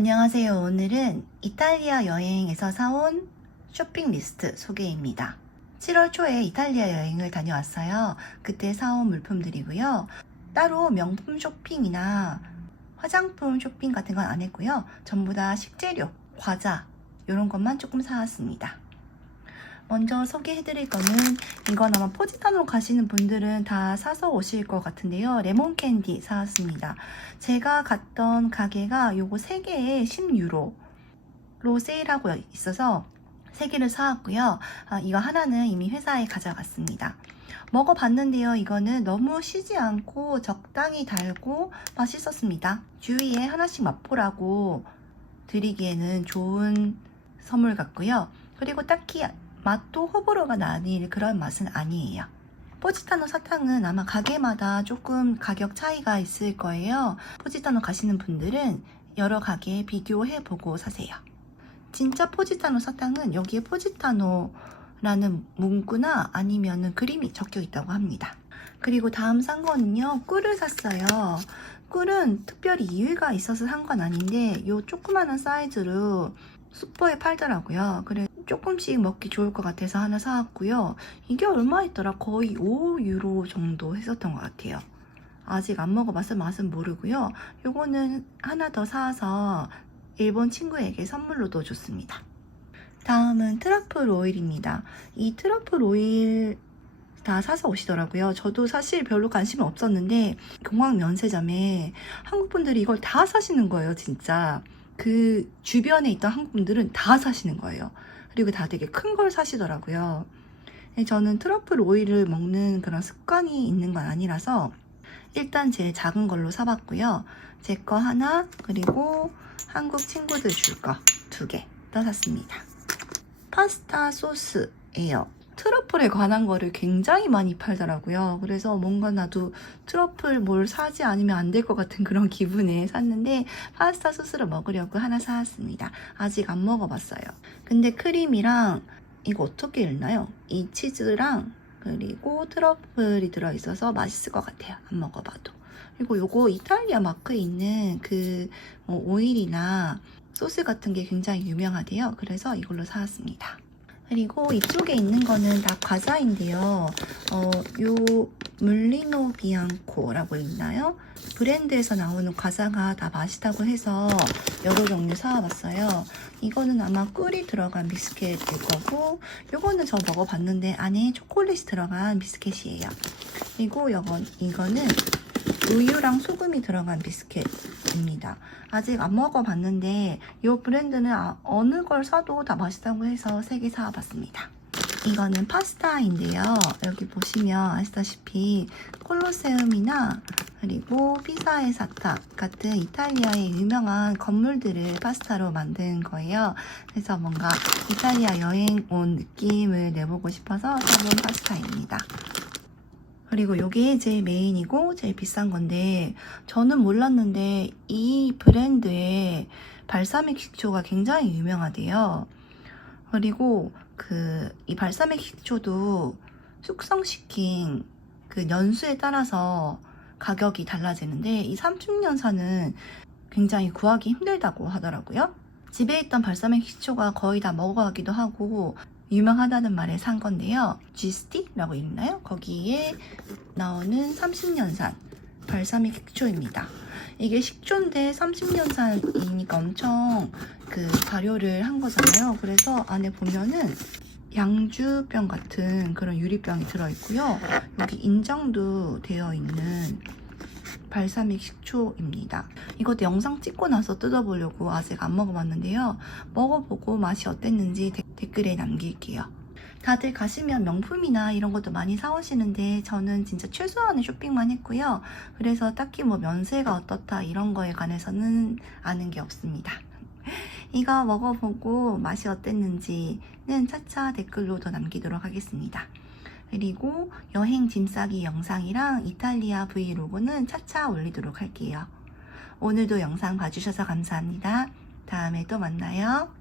안녕하세요. 오늘은 이탈리아 여행에서 사온 쇼핑 리스트 소개입니다. 7월 초에 이탈리아 여행을 다녀왔어요. 그때 사온 물품들이고요. 따로 명품 쇼핑이나 화장품 쇼핑 같은 건 안 했고요. 전부 다 식재료, 과자 이런 것만 조금 사왔습니다. 먼저 소개해드릴 거는 이건 아마 포지타노 가시는 분들은 다 사서 오실 것 같은데요. 레몬 캔디 사왔습니다. 제가 갔던 가게가 요거 3개에 10유로로 세일하고 있어서 3개를 사왔고요. 아, 이거 하나는 이미 회사에 가져갔습니다. 먹어봤는데요. 이거는 너무 시지 않고 적당히 달고 맛있었습니다. 주위에 하나씩 맛보라고 드리기에는 좋은 선물 같고요. 그리고 딱히 맛도 호불호가 나뉠 그런 맛은 아니에요. 포지타노 사탕은 아마 가게마다 조금 가격 차이가 있을 거예요. 포지타노 가시는 분들은 여러 가게 비교해보고 사세요. 진짜 포지타노 사탕은 여기에 포지타노라는 문구나 아니면은 그림이 적혀 있다고 합니다. 그리고 다음 산 거는요, 꿀을 샀어요. 꿀은 특별히 이유가 있어서 산 건 아닌데, 요 조그마한 사이즈로 슈퍼에 팔더라고요. 그래 조금씩 먹기 좋을 것 같아서 하나 사왔고요. 이게 얼마였더라? 거의 5유로 정도 했었던 것 같아요. 아직 안 먹어봐서 맛은 모르고요. 요거는 하나 더 사와서 일본 친구에게 선물로도 줬습니다. 다음은 트러플 오일입니다. 이 트러플 오일 다 사서 오시더라고요. 저도 사실 별로 관심은 없었는데 공항 면세점에 한국 분들이 이걸 다 사시는 거예요, 진짜. 그 주변에 있던 한국 분들은 다 사시는 거예요. 그리고 다 되게 큰 걸 사시더라고요. 저는 트러플 오일을 먹는 그런 습관이 있는 건 아니라서 일단 제일 작은 걸로 사봤고요. 제 거 하나, 그리고 한국 친구들 줄 거 두개더 샀습니다. 파스타 소스예요. 트러플에 관한 거를 굉장히 많이 팔더라고요. 그래서 뭔가 나도 트러플 뭘 사지 않으면 안 될 것 같은 그런 기분에 샀는데 파스타 소스를 먹으려고 하나 사왔습니다. 아직 안 먹어봤어요. 근데 크림이랑 이거 어떻게 읽나요? 이 치즈랑 그리고 트러플이 들어있어서 맛있을 것 같아요. 안 먹어봐도. 그리고 요거 이탈리아 마크에 있는 그뭐 오일이나 소스 같은 게 굉장히 유명하대요. 그래서 이걸로 사왔습니다. 그리고 이쪽에 있는 거는 다 과자인데요. 어, 요 물리노 비앙코라고 있나요? 브랜드에서 나오는 과자가 다 맛있다고 해서 여러 종류 사와봤어요. 이거는 아마 꿀이 들어간 비스켓일 거고, 요거는 저 먹어봤는데 안에 초콜릿이 들어간 비스켓이에요. 그리고 요건, 이거는 우유랑 소금이 들어간 비스켓입니다. 아직 안 먹어봤는데 이 브랜드는 아- 어느 걸 사도 다 맛있다고 해서 3개 사와봤습니다. 이거는 파스타인데요. 여기 보시면 아시다시피 콜로세움이나 그리고 피사의 사탑 같은 이탈리아의 유명한 건물들을 파스타로 만든 거예요. 그래서 뭔가 이탈리아 여행 온 느낌을 내보고 싶어서 사본 파스타입니다. 그리고 이게 제일 메인이고 제일 비싼 건데 저는 몰랐는데 이 브랜드의 발사믹 식초가 굉장히 유명하대요. 그리고 그 이 발사믹 식초도 숙성시킨 그 연수에 따라서 가격이 달라지는데 이 3중년산은 굉장히 구하기 힘들다고 하더라고요. 집에 있던 발사믹 식초가 거의 다 먹어가기도 하고 유명하다는 말에 산 건데요. G스티라고 읽나요? 거기에 나오는 30년산 발사믹 식초입니다. 이게 식초인데 30년산이니까 엄청 그 발효를 한 거잖아요. 그래서 안에 보면은 양주병 같은 그런 유리병이 들어있고요. 여기 인정도 되어 있는 발사믹 식초입니다. 이것도 영상 찍고 나서 뜯어보려고 아직 안 먹어봤는데요. 먹어보고 맛이 어땠는지 데- 댓글에 남길게요. 다들 가시면 명품이나 이런 것도 많이 사오시는데 저는 진짜 최소한의 쇼핑만 했고요. 그래서 딱히 뭐 면세가 어떻다 이런 거에 관해서는 아는 게 없습니다. 이거 먹어보고 맛이 어땠는지는 차차 댓글로 더 남기도록 하겠습니다. 그리고 여행 짐 싸기 영상이랑 이탈리아 브이로그는 차차 올리도록 할게요. 오늘도 영상 봐주셔서 감사합니다. 다음에 또 만나요.